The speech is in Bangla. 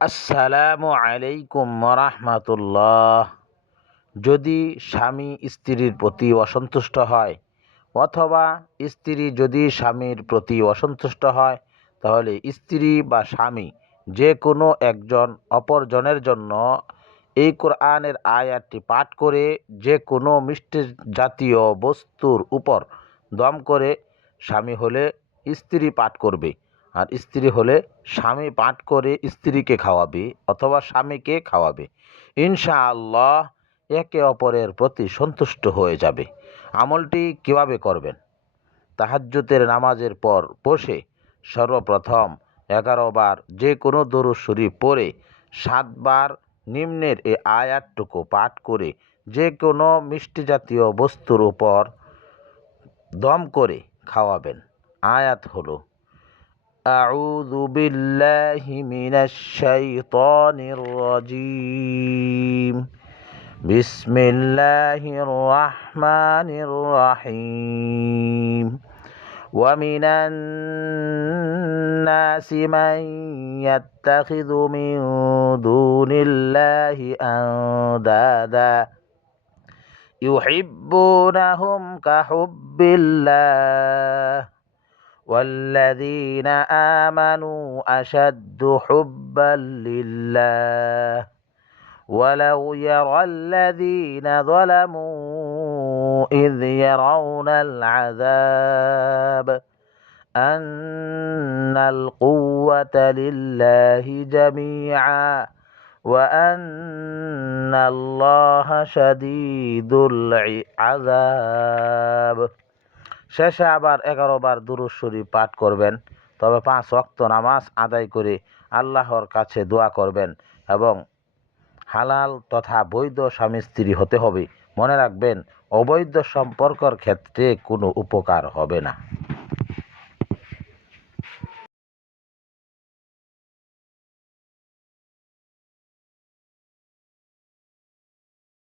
আসসালামু আলাইকুম রহমতুল্লাহ যদি স্বামী স্ত্রীর প্রতি অসন্তুষ্ট হয় অথবা স্ত্রী যদি স্বামীর প্রতি অসন্তুষ্ট হয়, তাহলে স্ত্রী বা স্বামী যে কোনো একজন অপরজনের জন্য এই কোরআনের আয়াতটি পাঠ করে যে কোনো মিষ্টি জাতীয় বস্তুর উপর দম করে স্বামী হলে স্ত্রী পাঠ করবে। আর স্ত্রী হলে স্বামী পাঠ করে স্ত্রীকে খাওয়াবে অথবা স্বামীকে খাওয়াবে। ইনশাআল্লাহ একে অপরের প্রতি সন্তুষ্ট হয়ে যাবে। আমলটি কীভাবে করবেন? তাহাজ্জুতের নামাজের পর বসে সর্বপ্রথম এগারো বার যে কোনো দরুদ শরীফ পড়ে সাতবার নিম্নের এ আয়াতটুকু পাঠ করে যে কোনো মিষ্টি জাতীয় বস্তুর উপর দম করে খাওয়াবেন। আয়াত হলো أعوذ بالله من الشيطان الرجيم. بسم الله الرحمن الرحيم. ومن الناس من يتخذ من دون الله أندادا يحبونهم كحب الله. والذين آمنوا أشد حبا لله ولو يرى الذين ظلموا إذ يرون العذاب أن القوة لله جميعا وأن الله شديد العذاب শেষে আবার এগারো বার দুরুশ্বরী পাঠ করবেন। তবে পাঁচ অক্ত নামাজ আদায় করে আল্লাহর কাছে দোয়া করবেন এবং হালাল তথা বৈধ স্বামী স্ত্রী হতে হবে। মনে রাখবেন, অবৈধ সম্পর্কর ক্ষেত্রে কোনো উপকার হবে না।